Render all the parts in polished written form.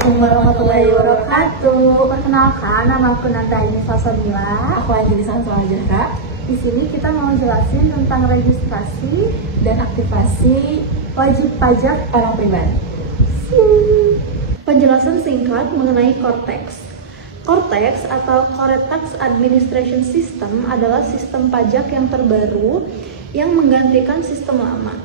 Assalamualaikum warahmatullahi wabarakatuh. Perkenalkan, nama aku Nanda Salsabila. Aku lagi di Salsabila. Di sini kita mau jelasin tentang registrasi dan aktivasi wajib pajak orang pribadi. Penjelasan singkat mengenai Cortex. Cortex atau Corporate Tax Administration System adalah sistem pajak yang terbaru yang menggantikan sistem lama.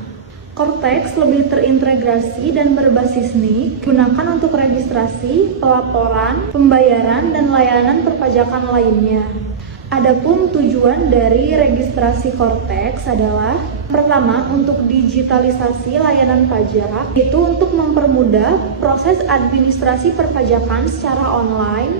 Cortex lebih terintegrasi dan berbasis NIC, digunakan untuk registrasi, pelaporan, pembayaran, dan layanan perpajakan lainnya. Adapun tujuan dari registrasi Cortex adalah pertama, untuk digitalisasi layanan pajak, itu untuk mempermudah proses administrasi perpajakan secara online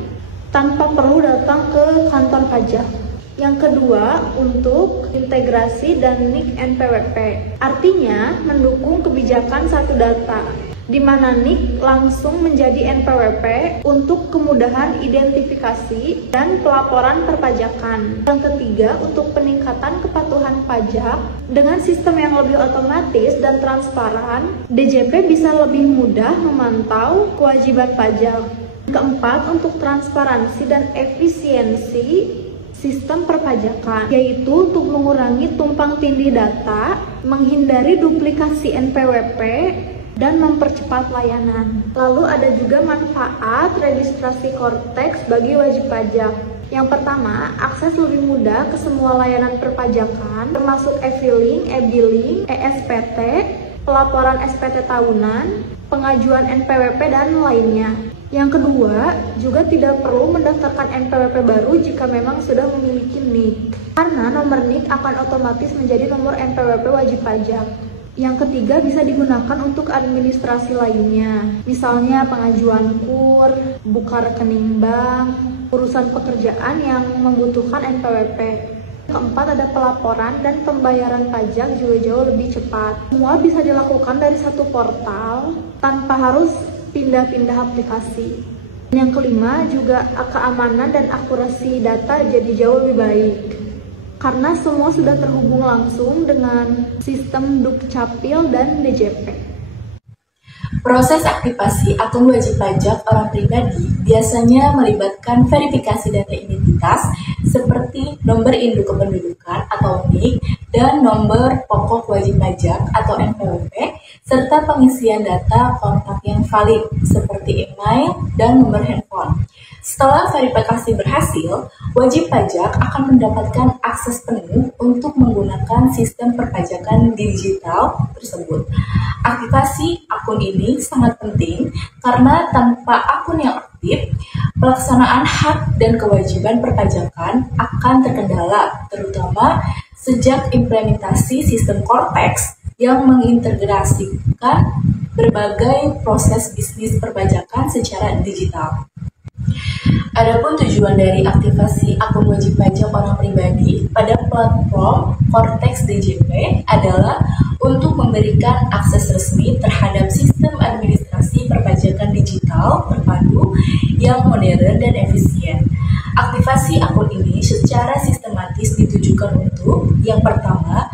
tanpa perlu datang ke kantor pajak. Yang kedua, untuk integrasi dan NIC NPWP. Artinya, mendukung kebijakan satu data, di mana NIC langsung menjadi NPWP untuk kemudahan identifikasi dan pelaporan perpajakan. Yang ketiga, untuk peningkatan kepatuhan pajak. Dengan sistem yang lebih otomatis dan transparan, DJP bisa lebih mudah memantau kewajiban pajak. Keempat, untuk transparansi dan efisiensi sistem perpajakan, yaitu untuk mengurangi tumpang tindih data, menghindari duplikasi NPWP, dan mempercepat layanan. Lalu ada juga manfaat registrasi Cortex bagi wajib pajak. Yang pertama, akses lebih mudah ke semua layanan perpajakan, termasuk e-filing, e-billing, e-SPT, pelaporan SPT tahunan, pengajuan NPWP, dan lainnya. Yang kedua, juga tidak perlu mendaftarkan NPWP baru jika memang sudah memiliki NIK, karena nomor NIK akan otomatis menjadi nomor NPWP wajib pajak. Yang ketiga, bisa digunakan untuk administrasi lainnya, misalnya pengajuan KUR, buka rekening bank, urusan pekerjaan yang membutuhkan NPWP. Keempat, ada pelaporan dan pembayaran pajak juga jauh lebih cepat. Semua bisa dilakukan dari satu portal tanpa harus pindah-pindah aplikasi. Yang kelima, juga keamanan dan akurasi data jadi jauh lebih baik, karena semua sudah terhubung langsung dengan sistem Dukcapil dan DJP. Proses aktivasi akun wajib pajak orang pribadi biasanya melibatkan verifikasi data identitas seperti nomor induk kependudukan atau NIK dan nomor pokok wajib pajak atau NPWP, serta pengisian data kontak yang valid seperti email dan nomor handphone. Setelah verifikasi berhasil, wajib pajak akan mendapatkan akses penuh untuk menggunakan sistem perpajakan digital tersebut. Aktivasi akun ini sangat penting karena tanpa akun yang aktif, pelaksanaan hak dan kewajiban perpajakan akan terkendala, terutama sejak implementasi sistem Cortex yang mengintegrasikan berbagai proses bisnis perpajakan secara digital. Adapun tujuan dari aktivasi akun wajib pajak orang pribadi pada platform Cortex DJP adalah untuk memberikan akses resmi terhadap sistem administrasi perpajakan digital terpadu yang modern dan efisien. Aktivasi akun ini secara sistematis ditujukan untuk yang pertama,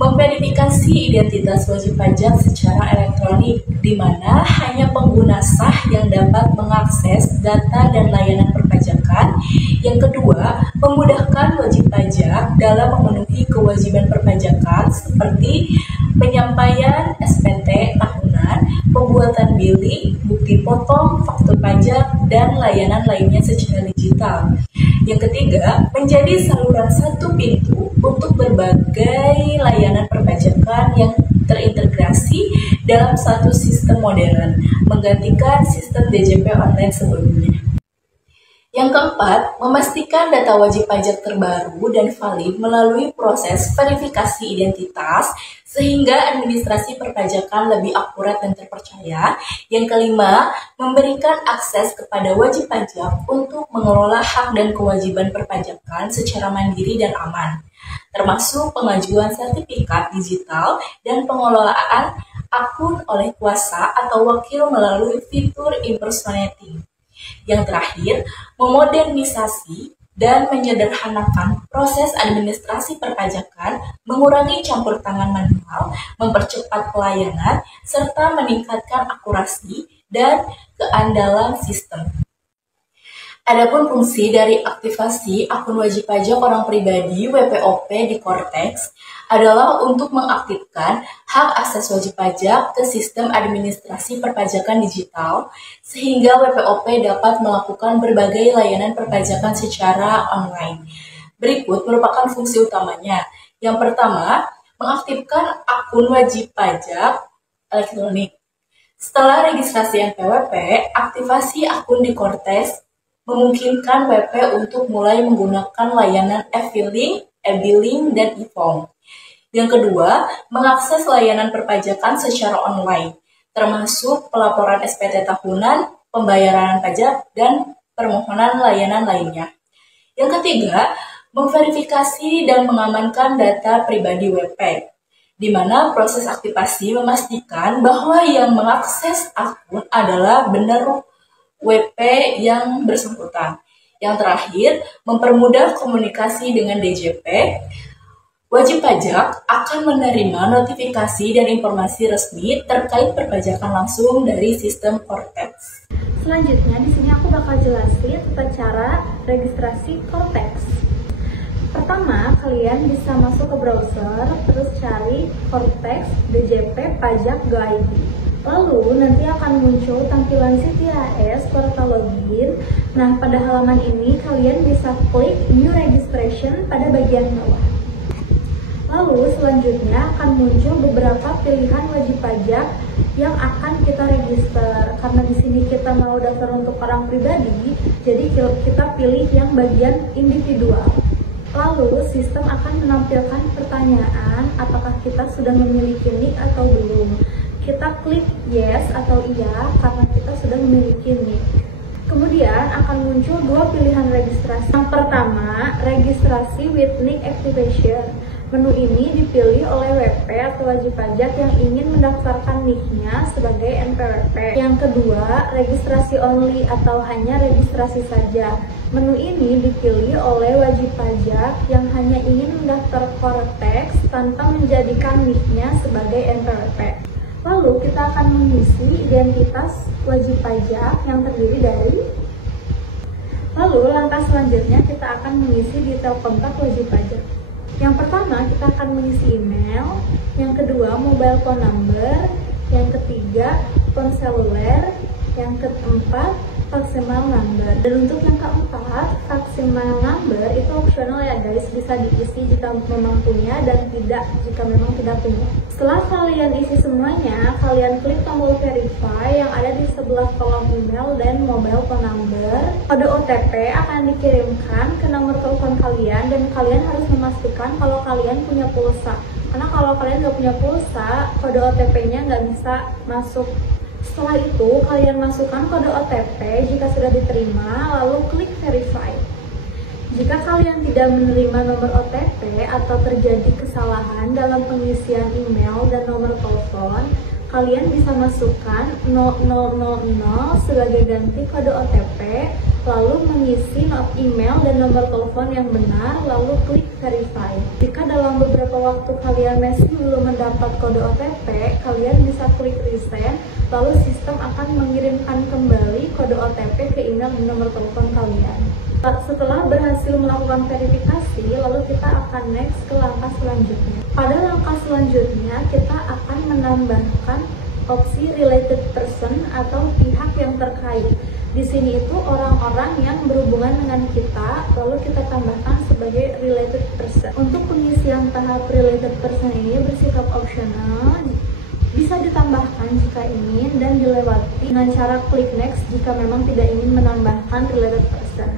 memverifikasi identitas wajib pajak secara elektronik, di mana hanya pengguna sah yang dapat mengakses data dan layanan perpajakan. Yang kedua, memudahkan wajib pajak dalam memenuhi kewajiban perpajakan seperti penyampaian SPT tahunan, pembuatan billing, bukti potong, faktur pajak, dan layanan lainnya secara digital. Yang ketiga, menjadi saluran satu pintu untuk berbagai layanan perpajakan yang terintegrasi dalam satu sistem modern, menggantikan sistem DJP online sebelumnya. Yang keempat, memastikan data wajib pajak terbaru dan valid melalui proses verifikasi identitas sehingga administrasi perpajakan lebih akurat dan terpercaya. Yang kelima, memberikan akses kepada wajib pajak untuk mengelola hak dan kewajiban perpajakan secara mandiri dan aman, termasuk pengajuan sertifikat digital dan pengelolaan akun oleh kuasa atau wakil melalui fitur impersonating. Yang terakhir, memodernisasi dan menyederhanakan proses administrasi perpajakan, mengurangi campur tangan manual, mempercepat pelayanan, serta meningkatkan akurasi dan keandalan sistem. Adapun fungsi dari aktivasi akun wajib pajak orang pribadi (WPOP) di Cortex adalah untuk mengaktifkan hak akses wajib pajak ke sistem administrasi perpajakan digital, sehingga WPOP dapat melakukan berbagai layanan perpajakan secara online. Berikut merupakan fungsi utamanya. Yang pertama, mengaktifkan akun wajib pajak elektronik. Setelah registrasi NPWP, aktivasi akun di Cortex memungkinkan WP untuk mulai menggunakan layanan e-filing, e-billing, dan e-form. Yang kedua, mengakses layanan perpajakan secara online, termasuk pelaporan SPT tahunan, pembayaran pajak, dan permohonan layanan lainnya. Yang ketiga, memverifikasi dan mengamankan data pribadi WP, di mana proses aktivasi memastikan bahwa yang mengakses akun adalah benar WP yang bersangkutan. Yang terakhir, mempermudah komunikasi dengan DJP. Wajib pajak akan menerima notifikasi dan informasi resmi terkait perpajakan langsung dari sistem Cortex. Selanjutnya, di sini aku bakal jelasin tentang cara registrasi Cortex. Pertama, kalian bisa masuk ke browser, terus cari Cortex DJP Pajak Go.id. Lalu nanti akan muncul tampilan CTAS portal login. Nah, pada halaman ini kalian bisa klik New Registration pada bagian bawah. Lalu selanjutnya akan muncul beberapa pilihan wajib pajak yang akan kita register. Karena di sini kita mau daftar untuk orang pribadi, jadi kita pilih yang bagian individual. Lalu sistem akan menampilkan pertanyaan apakah kita sudah memiliki NIK atau belum. Kita klik yes atau iya karena kita sudah memiliki NIK. Kemudian akan muncul dua pilihan registrasi. Yang pertama, registrasi with NIK activation. Menu ini dipilih oleh WP atau wajib pajak yang ingin mendaftarkan NIK-nya sebagai NPWP. Yang kedua, registrasi only atau hanya registrasi saja. Menu ini dipilih oleh wajib pajak yang hanya ingin mendaftar Cortex tanpa menjadikan NIK-nya sebagai NPWP. Lalu kita akan mengisi identitas wajib pajak yang terdiri dari. Lalu langkah selanjutnya kita akan mengisi detail kontak wajib pajak. Yang pertama kita akan mengisi email, yang kedua mobile phone number, yang ketiga phone seluler, yang keempat maksimal number. Dan untuk yang keempat, maksimal number itu opsional ya guys, bisa diisi jika memang punya dan tidak jika memang tidak punya. Setelah kalian isi semuanya, kalian klik tombol verify yang ada di sebelah kolom email dan mobile phone number. Kode OTP akan dikirimkan ke nomor telepon kalian dan kalian harus memastikan kalau kalian punya pulsa. Karena kalau kalian nggak punya pulsa, kode OTP-nya nggak bisa masuk. Setelah itu, kalian masukkan kode OTP jika sudah diterima, lalu klik verify. Jika kalian tidak menerima nomor OTP atau terjadi kesalahan dalam pengisian email dan nomor telepon, kalian bisa masukkan 0000 sebagai ganti kode OTP, lalu mengisi email dan nomor telepon yang benar, lalu klik verify. Jika dalam beberapa waktu kalian masih belum mendapat kode OTP, kalian bisa klik resend, lalu sistem akan mengirimkan kembali kode OTP ke email dan nomor telepon kalian. Setelah berhasil melakukan verifikasi, lalu kita akan next ke langkah selanjutnya. Pada langkah selanjutnya, kita akan menambahkan opsi related person atau pihak yang terkait. Di sini itu orang-orang yang berhubungan dengan kita, lalu kita tambahkan sebagai related person. Untuk pengisian tahap related person ini bersifat opsional, bisa ditambahkan jika ingin dan dilewati dengan cara klik next jika memang tidak ingin menambahkan related person.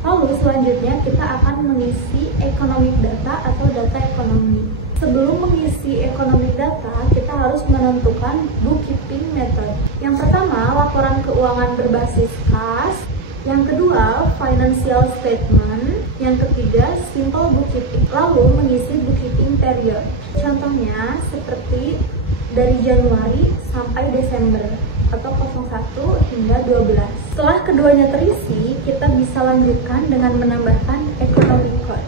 Lalu selanjutnya kita akan mengisi economic data atau data ekonomi. Sebelum mengisi economic data, kita harus menentukan bookkeeping method. Yang pertama, laporan keuangan berbasis kas. Yang kedua, financial statement. Yang ketiga, simple bookkeeping. Lalu mengisi bookkeeping period. Contohnya seperti dari Januari sampai Desember atau 01 hingga 12. Setelah keduanya terisi, kita bisa lanjutkan dengan menambahkan economic code.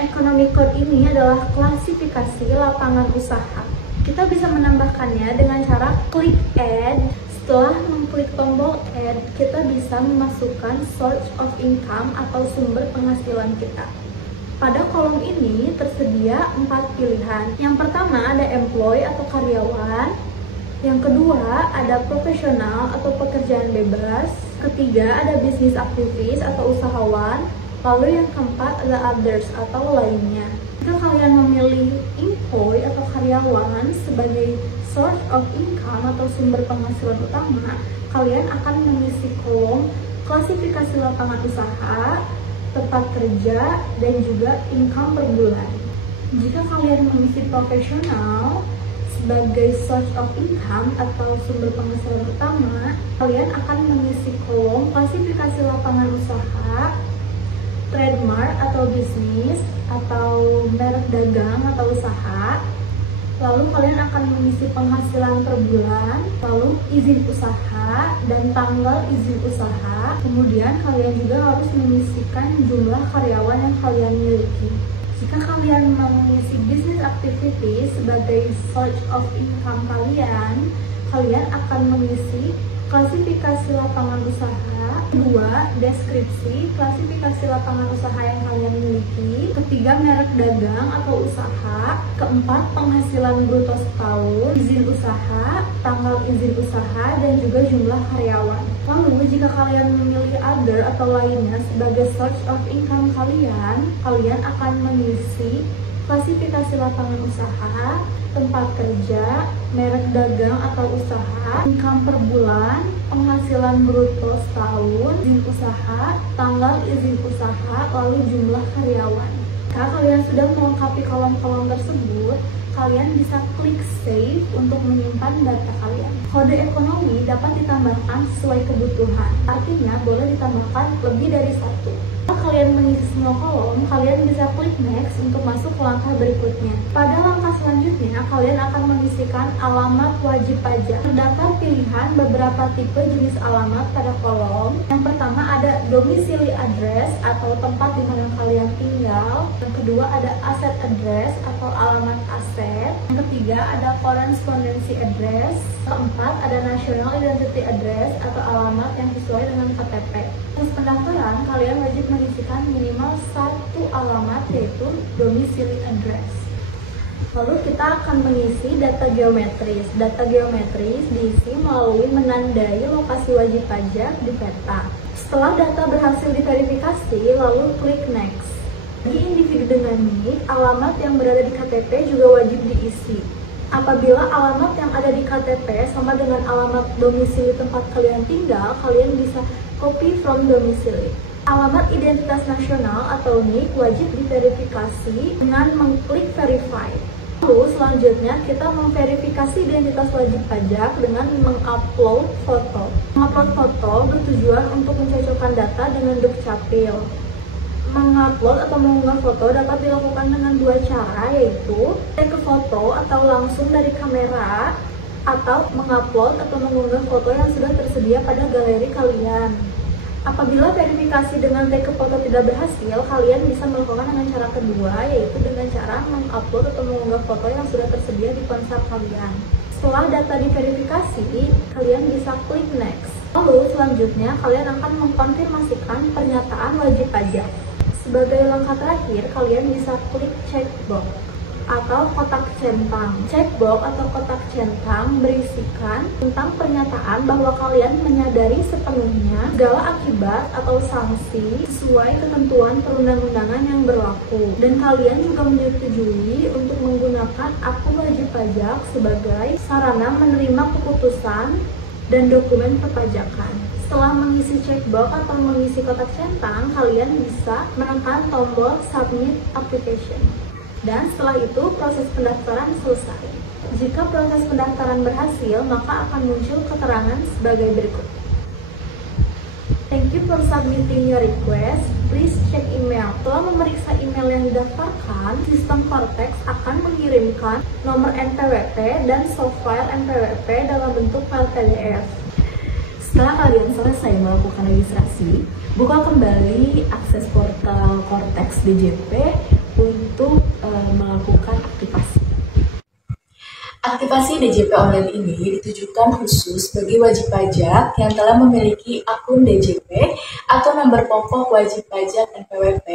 Economic code ini adalah klasifikasi lapangan usaha. Kita bisa menambahkannya dengan cara klik add. Setelah mengklik tombol Add, kita bisa memasukkan source of income atau sumber penghasilan kita. Pada kolom ini tersedia 4 pilihan. Yang pertama ada employee atau karyawan. Yang kedua ada profesional atau pekerjaan bebas. Ketiga ada business activities atau usahawan. Lalu yang keempat ada others atau lainnya. Jika kalian memilih employee atau karyawan sebagai source of income atau sumber penghasilan utama, kalian akan mengisi kolom klasifikasi lapangan usaha, tempat kerja, dan juga income per bulan. Jika kalian mengisi profesional sebagai source of income atau sumber penghasilan utama, kalian akan mengisi kolom klasifikasi lapangan usaha, trademark atau bisnis, atau merek dagang atau usaha. Lalu kalian akan mengisi penghasilan per bulan, lalu izin usaha dan tanggal izin usaha. Kemudian kalian juga harus mengisikan jumlah karyawan yang kalian miliki. Jika kalian mengisi business activity sebagai source of income kalian, kalian akan mengisi klasifikasi lapangan usaha, kedua deskripsi klasifikasi lapangan usaha yang kalian miliki, ketiga merek dagang atau usaha, keempat penghasilan bruto setahun, izin usaha, tanggal izin usaha, dan juga jumlah karyawan. Lalu jika kalian memilih other atau lainnya sebagai source of income kalian, kalian akan mengisi klasifikasi lapangan usaha, tempat kerja, merek dagang atau usaha, income per bulan, penghasilan bruto setahun, izin usaha, tanggal izin usaha, lalu jumlah karyawan. Jika kalian sudah melengkapi kolom-kolom tersebut, kalian bisa klik save untuk menyimpan data kalian. Kode ekonomi dapat ditambahkan sesuai kebutuhan, artinya boleh ditambahkan lebih dari satu. Jika kalian mengisi semua kolom, kalian bisa klik next untuk masuk ke langkah berikutnya. Pada langkah selanjutnya, kalian akan mengisikan alamat wajib pajak. Terdapat pilihan beberapa tipe jenis alamat pada kolom. Yang pertama ada domicile address atau tempat di mana kalian tinggal. Yang kedua ada asset address atau alamat aset. Yang ketiga ada correspondency address. Keempat ada national identity address atau alamat yang sesuai dengan KTP. Untuk pendaftaran, kalian wajib mengisikan minimal satu alamat, yaitu domicile address. Lalu kita akan mengisi data geometris. Data geometris diisi melalui menandai lokasi wajib pajak di peta. Setelah data berhasil diverifikasi, lalu klik next. Bagi individu dengan NIK, alamat yang berada di KTP juga wajib diisi. Apabila alamat yang ada di KTP sama dengan alamat domisili tempat kalian tinggal, kalian bisa copy from domisili. Alamat identitas nasional atau NIK wajib diverifikasi dengan mengklik verify. Lalu selanjutnya kita memverifikasi identitas wajib pajak dengan mengupload foto. Mengupload foto bertujuan untuk mencocokkan data dengan Dukcapil. Mengupload atau mengunggah foto dapat dilakukan dengan dua cara, yaitu take foto atau langsung dari kamera, atau mengupload atau mengunggah foto yang sudah tersedia pada galeri kalian. Apabila verifikasi dengan take foto tidak berhasil, kalian bisa melakukan dengan cara kedua, yaitu dengan cara mengupload atau mengunggah foto yang sudah tersedia di ponsel kalian. Setelah data diverifikasi, kalian bisa klik next. Lalu selanjutnya kalian akan mengkonfirmasikan pernyataan wajib pajak. Sebagai langkah terakhir, kalian bisa klik checkbox atau kotak centang. Checkbox atau kotak centang berisikan tentang pernyataan bahwa kalian menyadari sepenuhnya segala akibat atau sanksi sesuai ketentuan perundang-undangan yang berlaku, dan kalian juga menyetujui untuk menggunakan akun wajib pajak sebagai sarana menerima keputusan dan dokumen perpajakan. Setelah mengisi checkbox atau mengisi kotak centang, kalian bisa menekan tombol submit application. Dan setelah itu proses pendaftaran selesai. Jika proses pendaftaran berhasil, maka akan muncul keterangan sebagai berikut. Thank you for submitting your request. Please check email. Setelah memeriksa email yang didaftarkan, sistem Cortex akan mengirimkan nomor NPWP dan soft file NPWP dalam bentuk file PDF. Setelah kalian selesai melakukan registrasi, buka kembali akses portal Cortex DJP untuk melakukan aktivasi. Aktivasi DJP online ini ditujukan khusus bagi wajib pajak yang telah memiliki akun DJP atau nomor pokok wajib pajak NPWP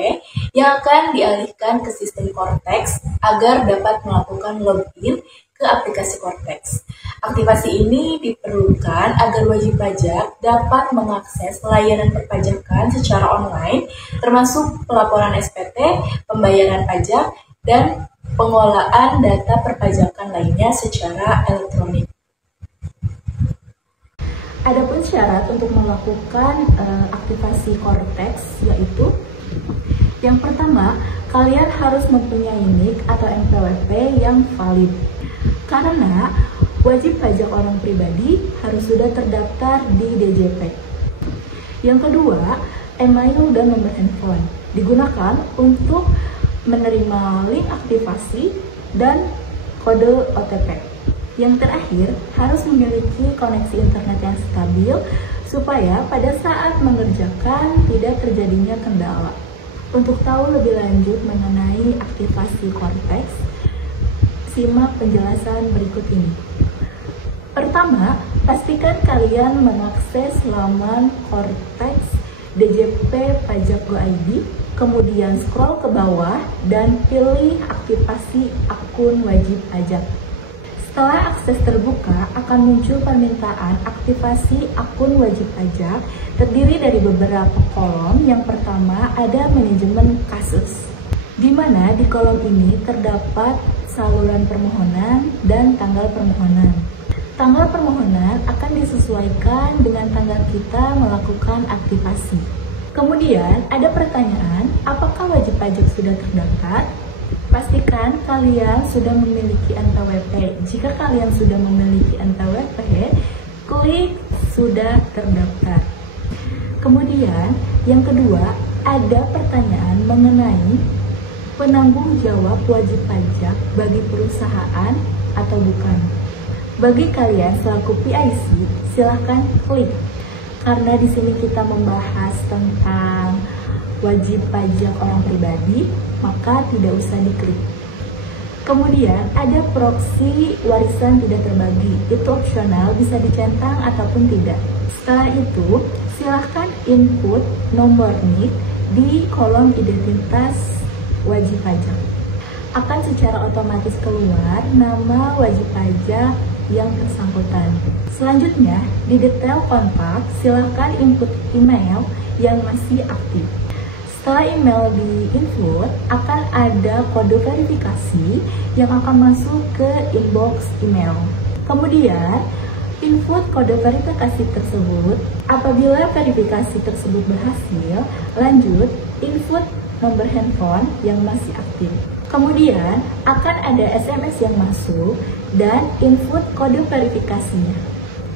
yang akan dialihkan ke sistem Cortex agar dapat melakukan login ke aplikasi Cortex. Aktivasi ini diperlukan agar wajib pajak dapat mengakses layanan perpajakan secara online, termasuk pelaporan SPT, pembayaran pajak, dan pengolahan data perpajakan lainnya secara elektronik. Adapun syarat untuk melakukan aktivasi Cortex yaitu yang pertama, kalian harus mempunyai NIK atau NPWP yang valid. Karena wajib pajak orang pribadi harus sudah terdaftar di DJP. Yang kedua, email dan nomor handphone digunakan untuk menerima link aktivasi dan kode OTP. Yang terakhir, harus memiliki koneksi internet yang stabil supaya pada saat mengerjakan tidak terjadinya kendala. Untuk tahu lebih lanjut mengenai aktivasi Cortex, simak penjelasan berikut ini. Pertama, pastikan kalian mengakses laman Cortex DJP Pajak Go ID, kemudian scroll ke bawah dan pilih aktivasi akun wajib pajak. Setelah akses terbuka, akan muncul permintaan aktivasi akun wajib pajak terdiri dari beberapa kolom. Yang pertama ada manajemen kasus, di mana di kolom ini terdapat saluran permohonan dan tanggal permohonan. Tanggal permohonan akan disesuaikan dengan tanggal kita melakukan aktivasi. Kemudian ada pertanyaan, apakah wajib pajak sudah terdaftar? Pastikan kalian sudah memiliki NPWP. Jika kalian sudah memiliki NPWP, klik sudah terdaftar. Kemudian yang kedua, ada pertanyaan mengenai penanggung jawab wajib pajak bagi perusahaan atau bukan. Bagi kalian selaku PIC, silahkan klik. Karena di sini kita membahas tentang wajib pajak orang pribadi, maka tidak usah diklik. Kemudian ada proksi warisan tidak terbagi, itu opsional, bisa dicentang ataupun tidak. Setelah itu, silahkan input nomor NIK di kolom identitas wajib pajak. Akan secara otomatis keluar nama wajib pajak yang bersangkutan. Selanjutnya, di detail kontak, silahkan input email yang masih aktif. Setelah email di input, akan ada kode verifikasi yang akan masuk ke inbox email. Kemudian, input kode verifikasi tersebut. Apabila verifikasi tersebut berhasil, lanjut input nomor handphone yang masih aktif. Kemudian akan ada SMS yang masuk dan input kode verifikasinya.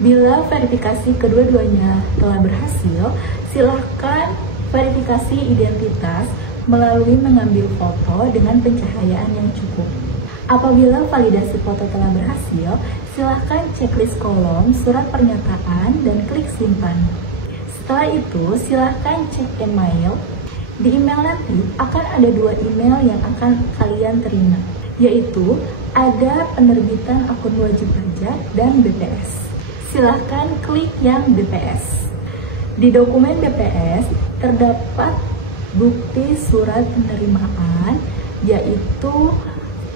Bila verifikasi kedua-duanya telah berhasil, silahkan verifikasi identitas melalui mengambil foto dengan pencahayaan yang cukup. Apabila validasi foto telah berhasil, silahkan checklist kolom surat pernyataan dan klik simpan. Setelah itu, silahkan cek email. Di email nanti akan ada 2 email yang akan kalian terima, yaitu ada penerbitan akun wajib pajak dan BPS. Silahkan klik yang BPS. Di dokumen BPS terdapat bukti surat penerimaan, yaitu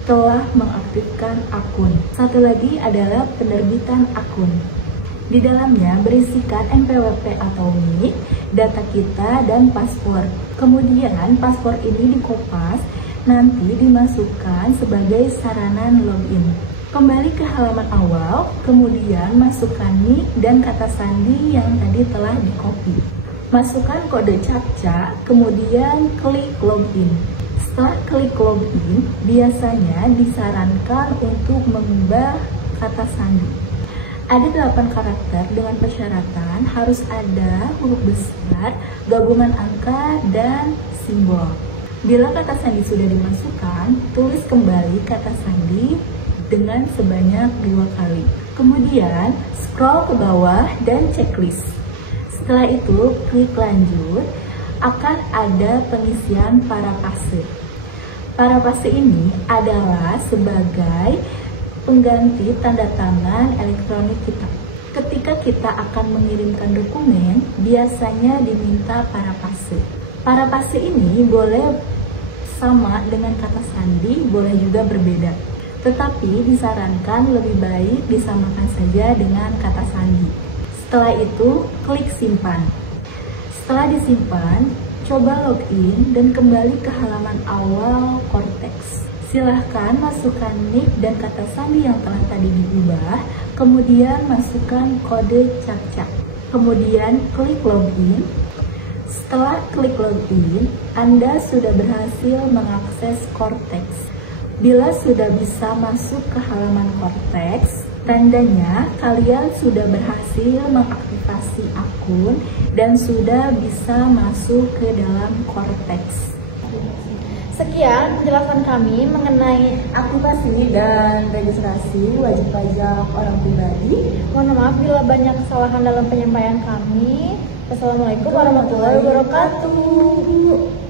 telah mengaktifkan akun. Satu lagi adalah penerbitan akun. Di dalamnya berisikan NPWP atau NIK, data kita, dan paspor. Kemudian paspor ini dikopas, nanti dimasukkan sebagai saranan login. Kembali ke halaman awal, kemudian masukkan NIK dan kata sandi yang tadi telah dikopi. Masukkan kode CAPTCHA, kemudian klik login. Setelah klik login, biasanya disarankan untuk mengubah kata sandi. Ada 8 karakter dengan persyaratan harus ada huruf besar, gabungan angka, dan simbol. Bila kata sandi sudah dimasukkan, tulis kembali kata sandi dengan sebanyak 2 kali. Kemudian, scroll ke bawah dan checklist. Setelah itu, klik lanjut, akan ada pengisian parafase. Parafase ini adalah sebagai pengganti tanda tangan elektronik kita. Ketika kita akan mengirimkan dokumen, biasanya diminta parapase. Parapase ini boleh sama dengan kata sandi, boleh juga berbeda. Tetapi disarankan lebih baik disamakan saja dengan kata sandi. Setelah itu, klik simpan. Setelah disimpan, coba login dan kembali ke halaman awal Cortex. Silahkan masukkan nick dan kata sandi yang telah tadi diubah, kemudian masukkan kode CAPTCHA. Kemudian klik login. Setelah klik login, Anda sudah berhasil mengakses Cortex. Bila sudah bisa masuk ke halaman Cortex, tandanya kalian sudah berhasil mengaktifasi akun dan sudah bisa masuk ke dalam Cortex. Sekian penjelasan kami mengenai aktivasi dan registrasi wajib pajak orang pribadi. Mohon maaf bila banyak kesalahan dalam penyampaian kami. Wassalamualaikum warahmatullahi wabarakatuh.